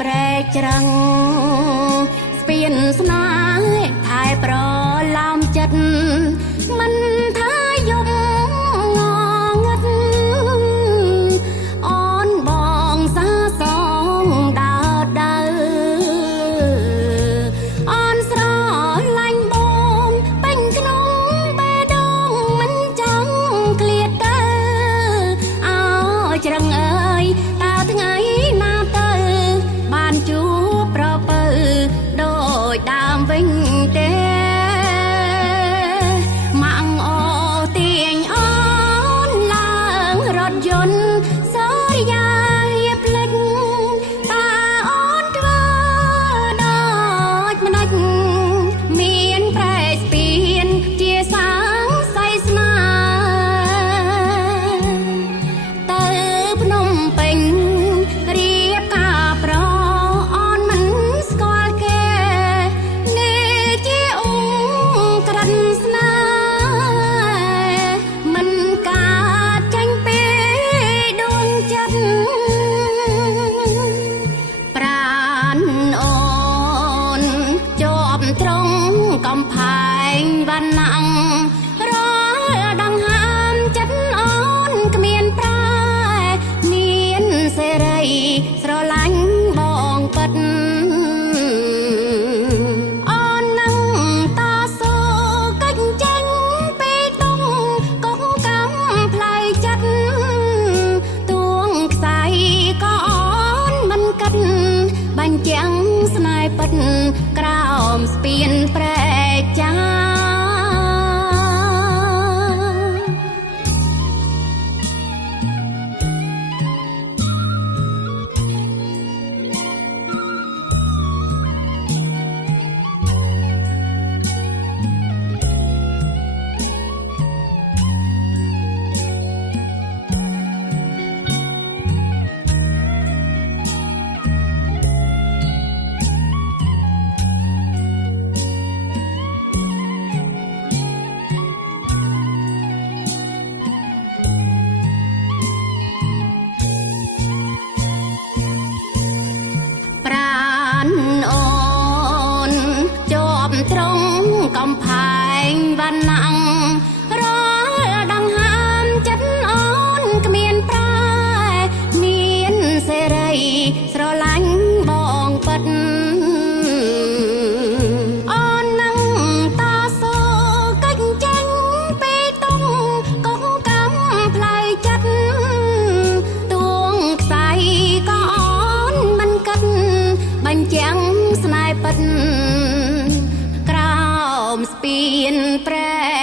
ប្រែច្រឹងស្ពានស្នេហ៍ថែប្រឡំចិត្តមិនថាយំងងឹតអូនបងសាសងដើរដើរអូនស្រឡាញ់បងពេញក្នុងបេះដូងមិនចង់ឃ្លាតទៅអើច្រឹងអើយតើថ្ងៃណាទៅបានជួបប្រពៅដូចដើមវិញទេម៉ាំងអូទាញអូនឡើងរថយន្តសរិយាហៀបភ្លេចតើអូនធ្វើដូចម្ដេចមានប្រែស្ពានជាសាងសីស្នាទៅភ្នំពេញរៀបការប្រអូនមិនស្គាល់គេនេះជាអង្គក្រិនស្នេហ៍មិនកើតចេញពីដួងចិត្តប្រាណអូនជាប់ត្រង់កំផែងវណ្ណៈរាល់ដង្ហើមចិត្តអូនគ្មានប្រែមានសេរីស្រឡាញ់បងពិតអូននឹងតស៊ូកិច្ចចេញពីទុំកុំកំផ្លូវចិត្តទួងខ្សែក៏អូនមិនកិតបញ្ចាំងស្នេហ៍ពិតក្រោមស្ពានប្រែចា ប្រាណអូនជាប់ត្រង់កំផែងវណ្ណៈរាល់ដង្ហើមចិត្តអូនគ្មានប្រែមានសេរីស្រឡាញ់បងពិតអូននឹងតស៊ូកិច្ចចេញពីទុំកុំកំផ្លូវចិត្តទួងខ្សែក៏អូនមិនកិតបញ្ចាំងស្នេហ៍ពិតក្រោមស្ពានប្រែ